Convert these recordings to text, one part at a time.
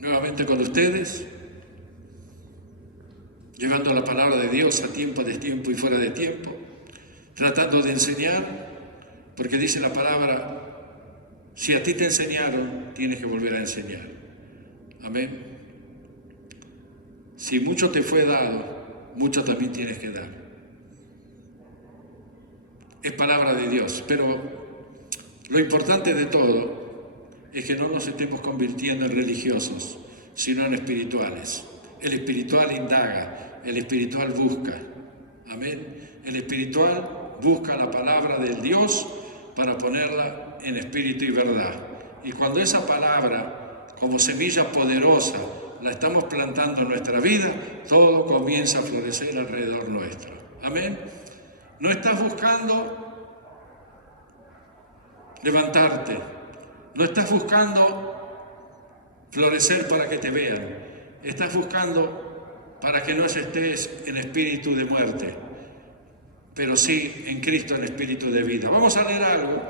nuevamente con ustedes, llevando la palabra de Dios a tiempo, a destiempo y fuera de tiempo, tratando de enseñar, porque dice la palabra, si a ti te enseñaron, tienes que volver a enseñar. Amén. Si mucho te fue dado, mucho también tienes que dar. Es palabra de Dios, pero lo importante de todo es que no nos estemos convirtiendo en religiosos, sino en espirituales. El espiritual indaga, el espiritual busca. Amén. El espiritual busca la palabra del Dios para ponerla en espíritu y verdad. Y cuando esa palabra, como semilla poderosa, la estamos plantando en nuestra vida, todo comienza a florecer alrededor nuestro. Amén. No estás buscando levantarte, no estás buscando florecer para que te vean, estás buscando para que no estés en espíritu de muerte, pero sí en Cristo en espíritu de vida. Vamos a leer algo,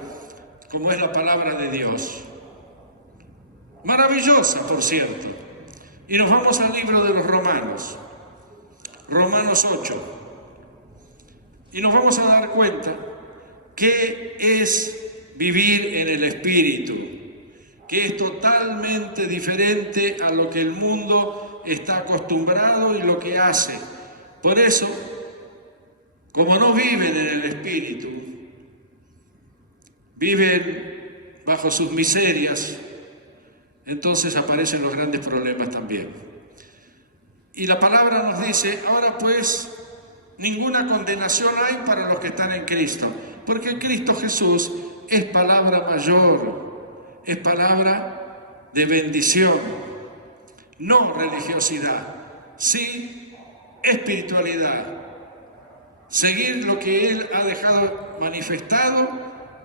como es la palabra de Dios, maravillosa por cierto, y nos vamos al libro de los Romanos, Romanos 8, y nos vamos a dar cuenta que es vivir en el Espíritu, que es totalmente diferente a lo que el mundo está acostumbrado y lo que hace. Por eso, como no viven en el Espíritu, viven bajo sus miserias, entonces aparecen los grandes problemas también. Y la palabra nos dice, ahora pues, ninguna condenación hay para los que están en Cristo, porque en Cristo Jesús es palabra mayor, es palabra de bendición, no religiosidad, sí espiritualidad. Seguir lo que Él ha dejado manifestado,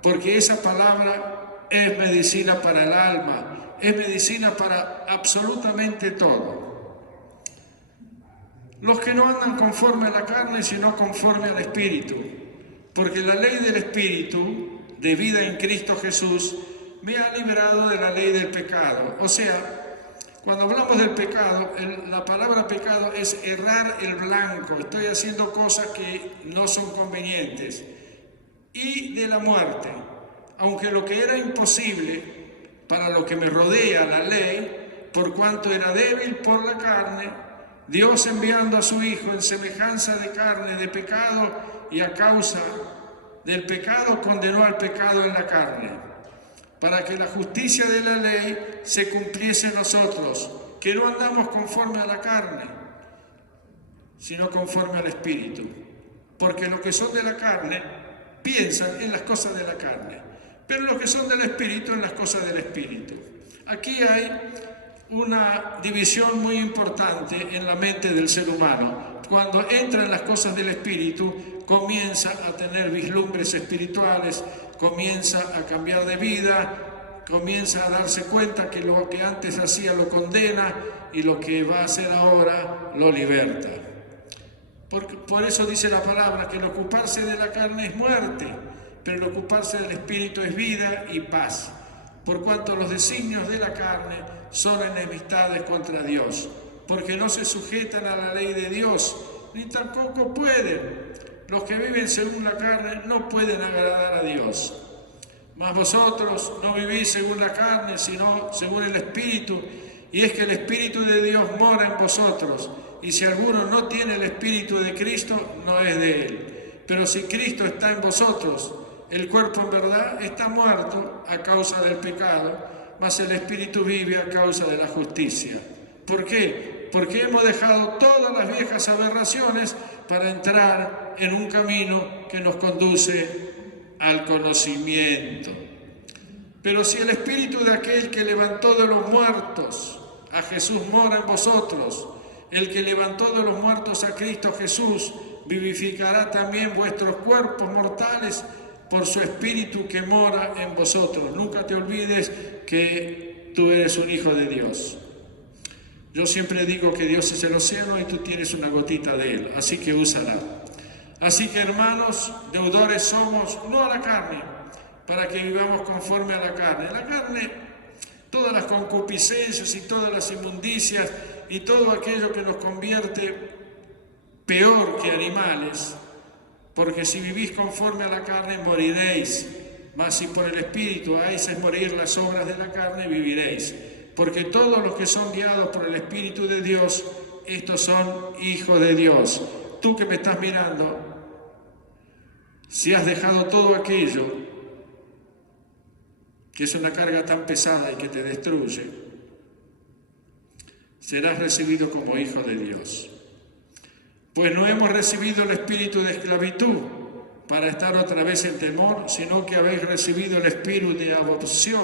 porque esa palabra es medicina para el alma, es medicina para absolutamente todo. Los que no andan conforme a la carne, sino conforme al Espíritu, porque la ley del Espíritu de vida en Cristo Jesús me ha liberado de la ley del pecado. O sea, cuando hablamos del pecado, la palabra pecado es errar el blanco, estoy haciendo cosas que no son convenientes, y de la muerte, aunque lo que era imposible para lo que me rodea, la ley, por cuanto era débil por la carne, Dios enviando a su Hijo en semejanza de carne, de pecado, y a causa del pecado condenó al pecado en la carne, para que la justicia de la ley se cumpliese en nosotros, que no andamos conforme a la carne, sino conforme al Espíritu. Porque los que son de la carne piensan en las cosas de la carne, pero los que son del Espíritu en las cosas del Espíritu. Aquí hay una división muy importante en la mente del ser humano. Cuando entra en las cosas del Espíritu, comienza a tener vislumbres espirituales, comienza a cambiar de vida, comienza a darse cuenta que lo que antes hacía lo condena y lo que va a hacer ahora lo liberta. Por eso dice la palabra que el ocuparse de la carne es muerte, pero el ocuparse del Espíritu es vida y paz. Por cuanto los designios de la carne son enemistades contra Dios, porque no se sujetan a la ley de Dios, ni tampoco pueden. Los que viven según la carne no pueden agradar a Dios. Mas vosotros no vivís según la carne, sino según el Espíritu, y es que el Espíritu de Dios mora en vosotros, y si alguno no tiene el Espíritu de Cristo, no es de Él. Pero si Cristo está en vosotros, el cuerpo en verdad está muerto a causa del pecado, mas el Espíritu vive a causa de la justicia. ¿Por qué? Porque hemos dejado todas las viejas aberraciones para entrar en un camino que nos conduce al conocimiento. Pero si el Espíritu de aquel que levantó de los muertos a Jesús mora en vosotros, el que levantó de los muertos a Cristo Jesús vivificará también vuestros cuerpos mortales por su Espíritu que mora en vosotros. Nunca te olvides que tú eres un hijo de Dios. Yo siempre digo que Dios es el océano y tú tienes una gotita de Él, así que úsala. Así que, hermanos, deudores somos, no a la carne, para que vivamos conforme a la carne. La carne todas las concupiscencias y todas las inmundicias y todo aquello que nos convierte peor que animales, porque si vivís conforme a la carne moriréis, mas si por el Espíritu haces morir las obras de la carne, viviréis. Porque todos los que son guiados por el Espíritu de Dios, estos son hijos de Dios. Tú que me estás mirando, si has dejado todo aquello que es una carga tan pesada y que te destruye, serás recibido como hijo de Dios. Pues no hemos recibido el espíritu de esclavitud para estar otra vez en temor, sino que habéis recibido el espíritu de adopción,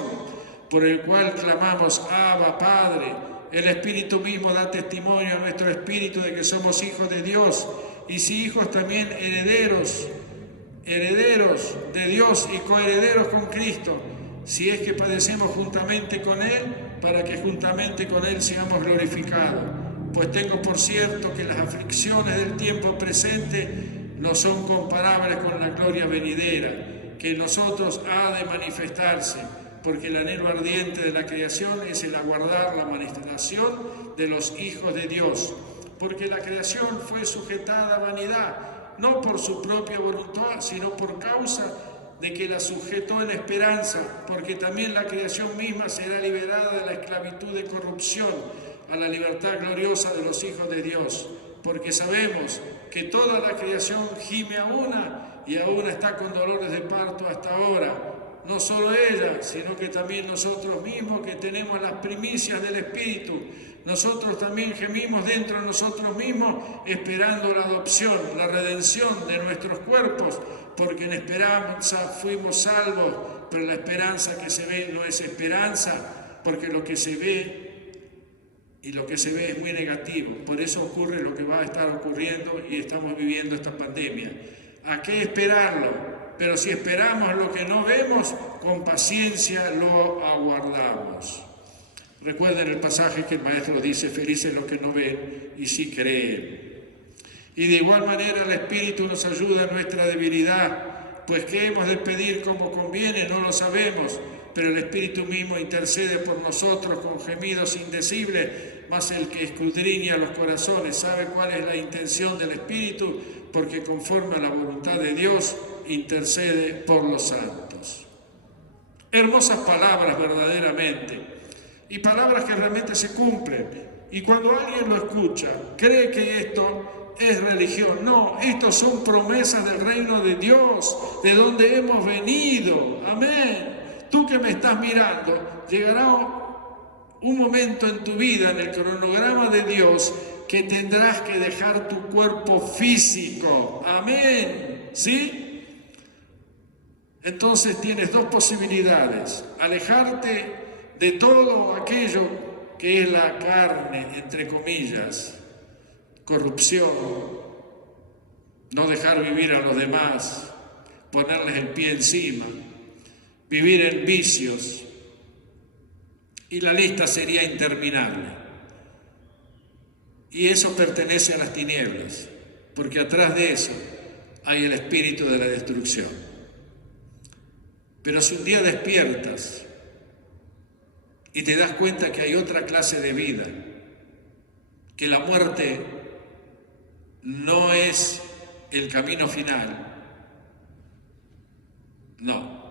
por el cual clamamos, Abba, Padre. El Espíritu mismo da testimonio a nuestro espíritu de que somos hijos de Dios, y si hijos también herederos de Dios y coherederos con Cristo, si es que padecemos juntamente con Él, para que juntamente con Él seamos glorificados. Pues tengo por cierto que las aflicciones del tiempo presente no son comparables con la gloria venidera, que en nosotros ha de manifestarse, porque el anhelo ardiente de la creación es el aguardar la manifestación de los hijos de Dios, porque la creación fue sujetada a vanidad, no por su propia voluntad, sino por causa de que la sujetó en esperanza, porque también la creación misma será liberada de la esclavitud de corrupción a la libertad gloriosa de los hijos de Dios, porque sabemos que toda la creación gime a una y aún está con dolores de parto hasta ahora. No solo ella, sino que también nosotros mismos que tenemos las primicias del Espíritu, nosotros también gemimos dentro de nosotros mismos esperando la adopción, la redención de nuestros cuerpos, porque en esperanza fuimos salvos, pero la esperanza que se ve no es esperanza, porque lo que se ve y lo que se ve es muy negativo. Por eso ocurre lo que va a estar ocurriendo y estamos viviendo esta pandemia. ¿A qué esperarlo? Pero si esperamos lo que no vemos, con paciencia lo aguardamos. Recuerden el pasaje que el maestro dice, felices los que no ven y sí creen. Y de igual manera el Espíritu nos ayuda en nuestra debilidad, pues qué hemos de pedir como conviene, no lo sabemos, pero el Espíritu mismo intercede por nosotros con gemidos indecibles, mas el que escudriña los corazones sabe cuál es la intención del Espíritu, porque conforme a la voluntad de Dios intercede por los santos. Hermosas palabras verdaderamente, y palabras que realmente se cumplen. Y cuando alguien lo escucha, cree que esto es religión. No, estos son promesas del reino de Dios, de donde hemos venido. Amén. Tú que me estás mirando, llegará un momento en tu vida, en el cronograma de Dios, que tendrás que dejar tu cuerpo físico. Amén. ¿Sí? Entonces tienes dos posibilidades: alejarte de todo aquello que es la carne, entre comillas, corrupción, no dejar vivir a los demás, ponerles el pie encima, vivir en vicios, y la lista sería interminable. Y eso pertenece a las tinieblas, porque atrás de eso hay el espíritu de la destrucción. Pero si un día despiertas y te das cuenta que hay otra clase de vida, que la muerte no es el camino final, no.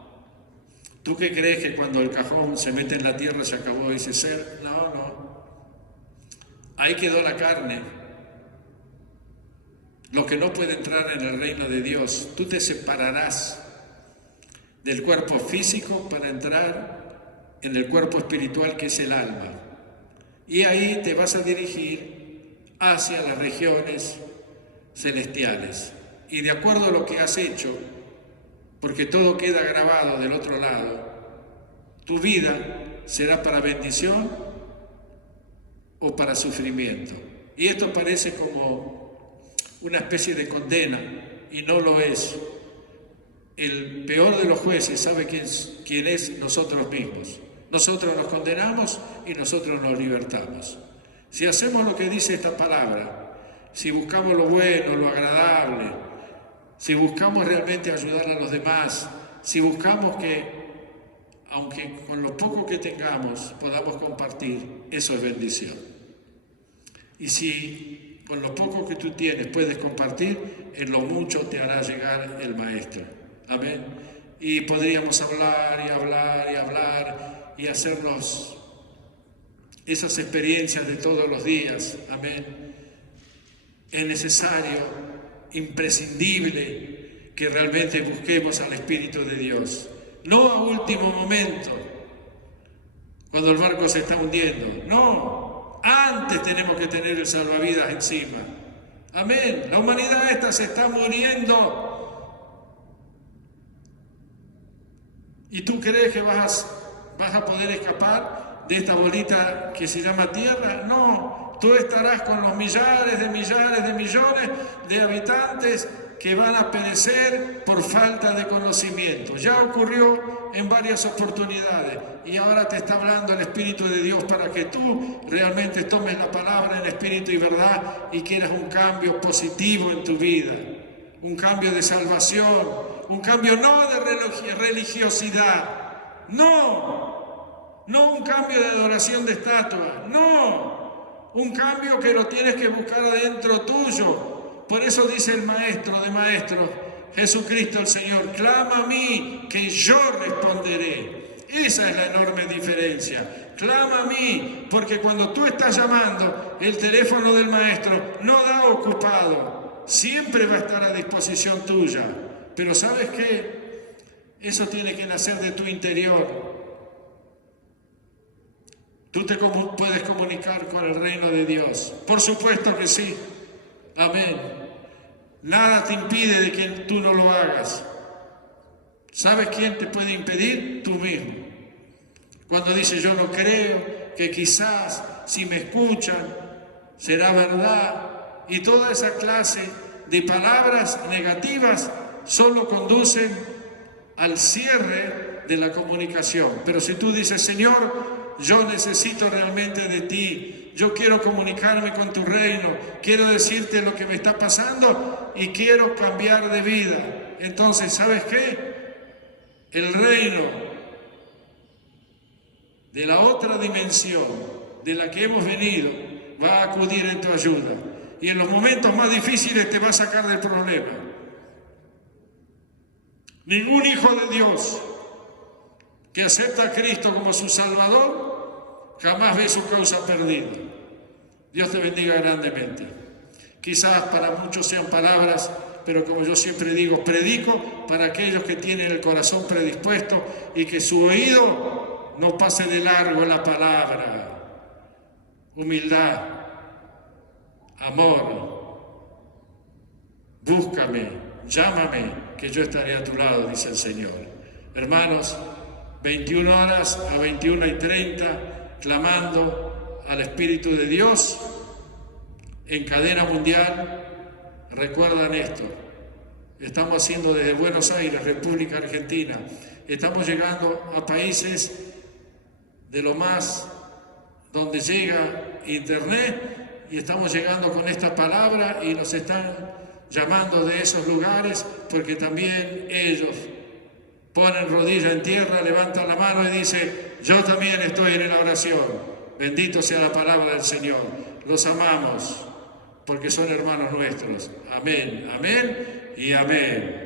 ¿Tú qué crees que cuando el cajón se mete en la tierra se acabó ese ser? No. Ahí quedó la carne. Lo que no puede entrar en el reino de Dios, tú te separarás del cuerpo físico para entrar en el cuerpo espiritual, que es el alma. Y ahí te vas a dirigir hacia las regiones celestiales. Y de acuerdo a lo que has hecho, porque todo queda grabado del otro lado, tu vida será para bendición o para sufrimiento. Y esto parece como una especie de condena, y no lo es. El peor de los jueces sabe quién es: nosotros mismos. Nosotros nos condenamos y nosotros nos libertamos. Si hacemos lo que dice esta palabra, si buscamos lo bueno, lo agradable, si buscamos realmente ayudar a los demás, si buscamos que aunque con lo poco que tengamos podamos compartir, eso es bendición. Y si con lo poco que tú tienes puedes compartir, en lo mucho te hará llegar el Maestro. Amén. Y podríamos hablar y hablar y hablar y hacernos esas experiencias de todos los días. Amén. Es necesario, imprescindible, que realmente busquemos al Espíritu de Dios. No a último momento, cuando el barco se está hundiendo. No, antes tenemos que tener el salvavidas encima. Amén. La humanidad esta se está muriendo. ¿Y tú crees que vas a poder escapar de esta bolita que se llama tierra? No, tú estarás con los millares de millones de habitantes que van a perecer por falta de conocimiento. Ya ocurrió en varias oportunidades y ahora te está hablando el Espíritu de Dios para que tú realmente tomes la palabra en espíritu y verdad y quieras un cambio positivo en tu vida, un cambio de salvación. Un cambio no de religiosidad, no un cambio de adoración de estatua, no, un cambio que lo tienes que buscar adentro tuyo. Por eso dice el Maestro de Maestros, Jesucristo el Señor, clama a mí que yo responderé. Esa es la enorme diferencia. Clama a mí, porque cuando tú estás llamando, el teléfono del Maestro no da ocupado, siempre va a estar a disposición tuya. Pero ¿sabes qué? Eso tiene que nacer de tu interior. ¿Tú te puedes comunicar con el reino de Dios? Por supuesto que sí. Amén. Nada te impide de que tú no lo hagas. ¿Sabes quién te puede impedir? Tú mismo. Cuando dices yo no creo, que quizás si me escuchan será verdad. Y toda esa clase de palabras negativas solo conducen al cierre de la comunicación. Pero si tú dices, Señor, yo necesito realmente de ti, yo quiero comunicarme con tu reino, quiero decirte lo que me está pasando y quiero cambiar de vida. Entonces, ¿sabes qué? El reino de la otra dimensión de la que hemos venido va a acudir en tu ayuda y en los momentos más difíciles te va a sacar del problema. Ningún hijo de Dios que acepta a Cristo como su Salvador jamás ve su causa perdida. Dios te bendiga grandemente. Quizás para muchos sean palabras, pero como yo siempre digo, predico para aquellos que tienen el corazón predispuesto y que su oído no pase de largo la palabra. Humildad, amor, búscame, llámame, que yo estaré a tu lado, dice el Señor. Hermanos, 21 horas a 21:30, clamando al Espíritu de Dios en cadena mundial. Recuerdan esto, estamos haciendo desde Buenos Aires, República Argentina, estamos llegando a países de lo más donde llega internet y estamos llegando con esta palabra y nos están llamando de esos lugares porque también ellos ponen rodilla en tierra, levantan la mano y dicen, yo también estoy en la oración. Bendito sea la palabra del Señor. Los amamos porque son hermanos nuestros. Amén, amén y amén.